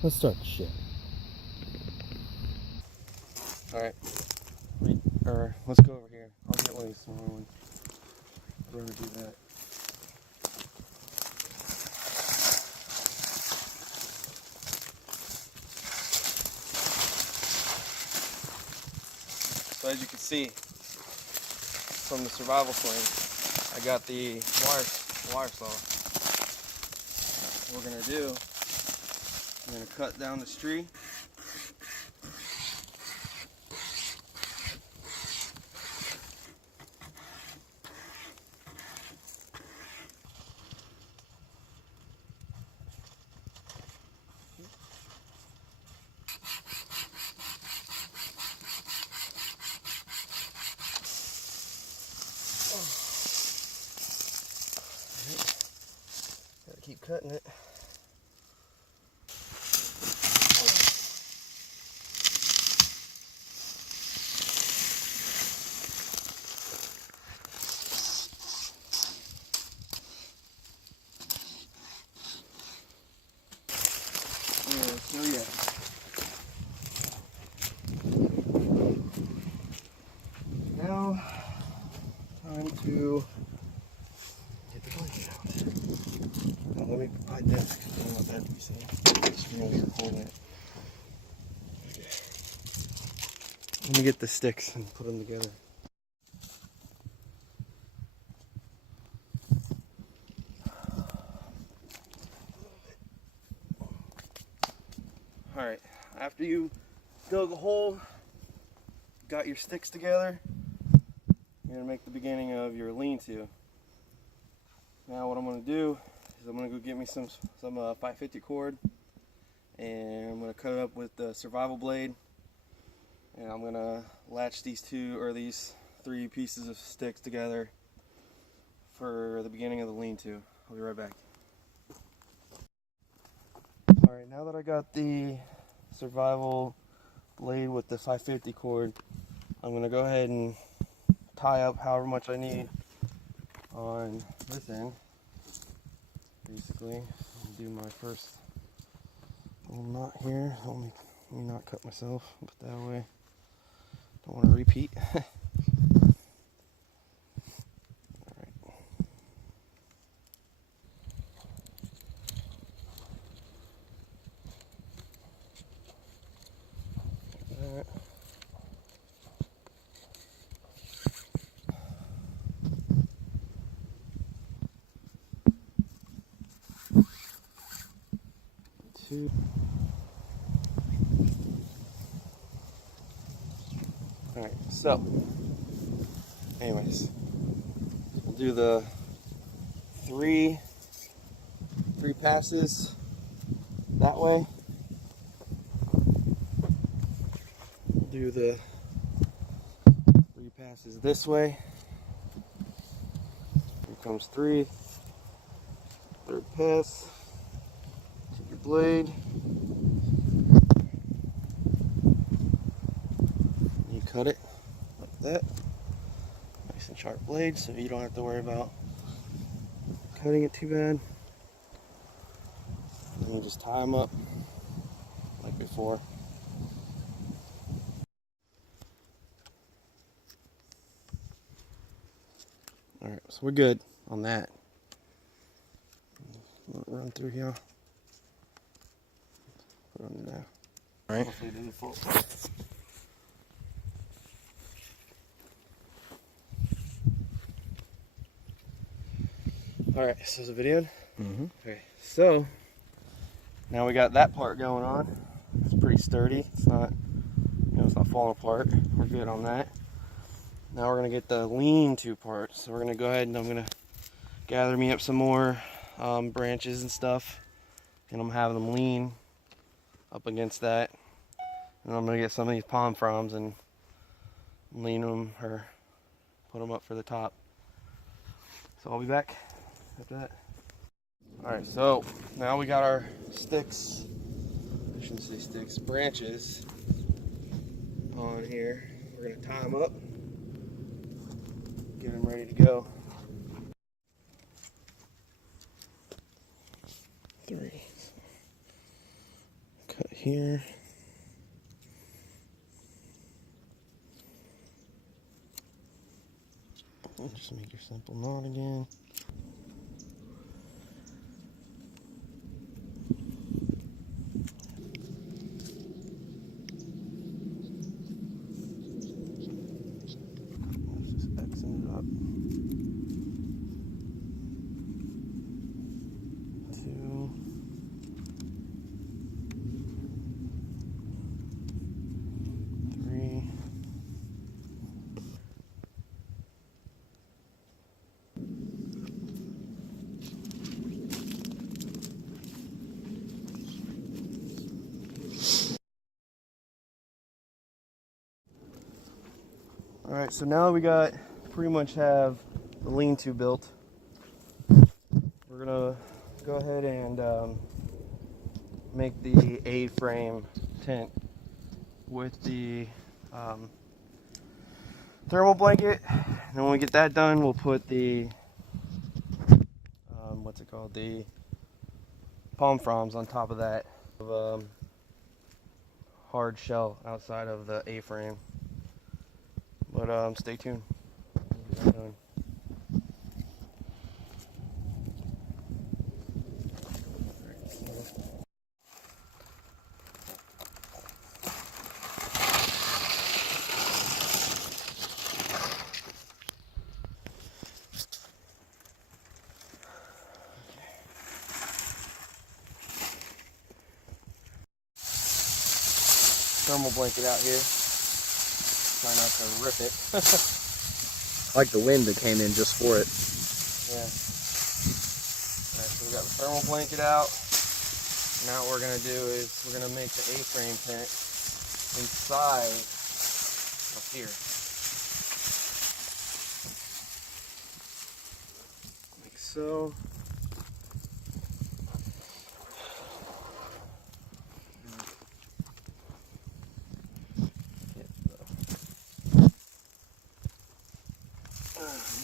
Let's start the shit. Alright. Let's go over here. I'll get one of these smaller ones. I'd rather do that. So as you can see from the Survival Sling, I got the wire saw. What we're gonna do, I'm gonna cut down this tree. Gotta keep cutting it. So yeah. Now, time to get the blanket out. Now let me hide that because I don't want that to be seen. Just gonna be recording it. Okay. Let me get the sticks and put them together. Alright, after you dug a hole, got your sticks together, you're going to make the beginning of your lean-to. Now what I'm going to do is I'm going to go get me some 550 cord, and I'm going to cut it up with the survival blade, and I'm going to latch these three pieces of sticks together for the beginning of the lean-to. I'll be right back. Alright, now that I got the survival blade with the 550 cord, I'm going to go ahead and tie up however much I need on this end. Basically, I'll do my first little knot here. Let me not cut myself, but that way I don't want to repeat. Alright, so anyways, we'll do the three passes that way. We'll do the 3 passes this way. Here comes 3. Third pass. Take your blade. You cut it like that. Nice and sharp blade, so you don't have to worry about cutting it too bad. And you just tie them up like before. Alright, so we're good on that. Run through here. Put on there. Alright. Hopefully it doesn't fall. Alright, so is the video? Okay, so now we got that part going on. It's pretty sturdy. It's not, it's not falling apart. We're good on that. Now we're gonna get the lean-to part. So we're gonna go ahead and I'm gonna gather me up some more branches and stuff, and I'm having them lean up against that. And I'm gonna get some of these palm fronds and lean them or put them up for the top. So I'll be back after that. Alright, so now we got our sticks, I shouldn't say sticks, branches on here. We're going to tie them up, get them ready to go. 3. Okay. here. Just make your simple knot again. Just Xing it up. 2. 3. All right, so now we got pretty much have the lean-to built. We're gonna go ahead and make the A-frame tent with the thermal blanket. And then when we get that done, we'll put the what's it called, the palm fronds on top of that, hard shell outside of the A-frame. But stay tuned. We'll get that done. Thermal blanket out here. Try not to rip it. I like the wind that came in just for it. Yeah. Alright, so we got the thermal blanket out. Now what we're going to do is we're going to make the A-frame tent inside up here. Like so.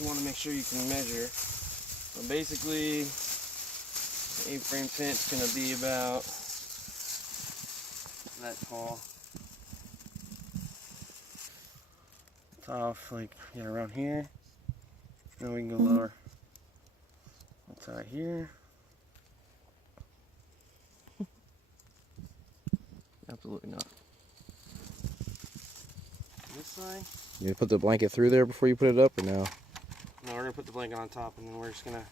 You want to make sure you can measure. So basically, the A-frame tent's going to be about that tall. It's off like, yeah, around here. Then we can go lower. That's right here. Absolutely not. This side. You put the blanket through there before you put it up, or no? No, we're gonna put the blanket on top, and then we're just gonna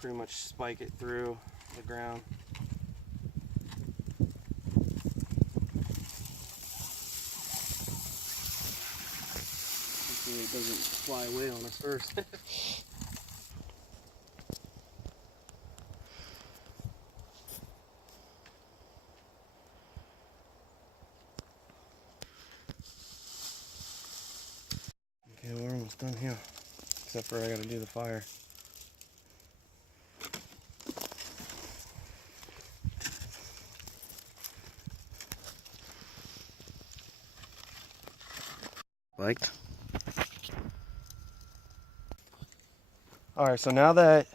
pretty much spike it through the ground. Hopefully it doesn't fly away on us first. Okay, we're almost done here. Except for I gotta do the fire. Liked. Alright, so now that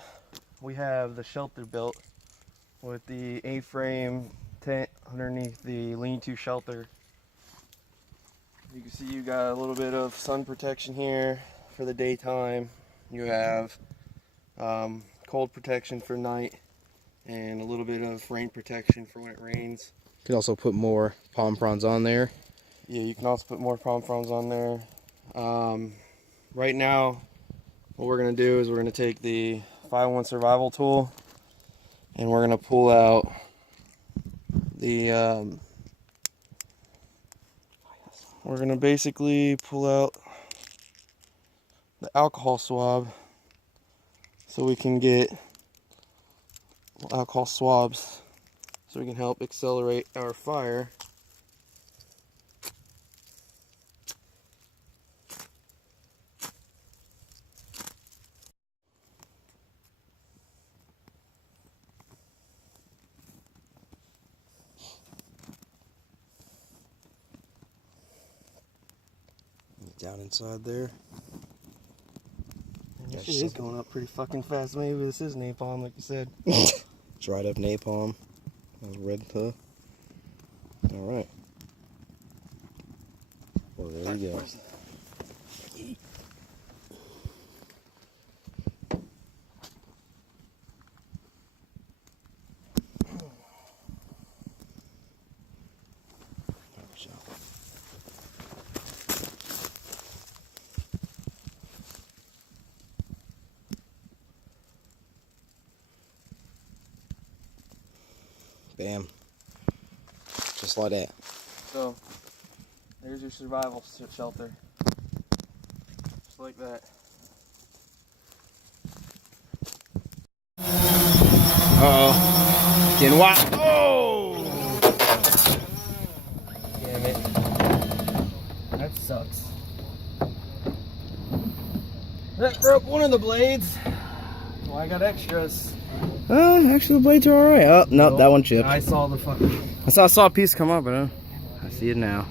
we have the shelter built with the A-frame tent underneath the lean-to shelter, you can see you got a little bit of sun protection here for the daytime. You have cold protection for night and a little bit of rain protection for when it rains. You could also put more palm fronds on there. Yeah, you can also put more palm fronds on there. Right now, what we're going to do is we're going to take the 5-in-1 survival tool and we're going to pull out the we're going to basically pull out the alcohol swab so we can get alcohol swabs so we can help accelerate our fire. Down inside there. And this shit is going up pretty fucking fast. Maybe this is napalm, like you said. Dried up napalm. Red hood. All right. Well, there you go. Bam. Just like that. So, there's your survival shelter. Just like that. Uh-oh. Getting wild. Oh! Damn it. That sucks. That broke one of the blades. Well, I got extras. Actually, the blades are all right. Oh, no, that one chipped. I saw the fucking... I saw a piece come up, but I see it now.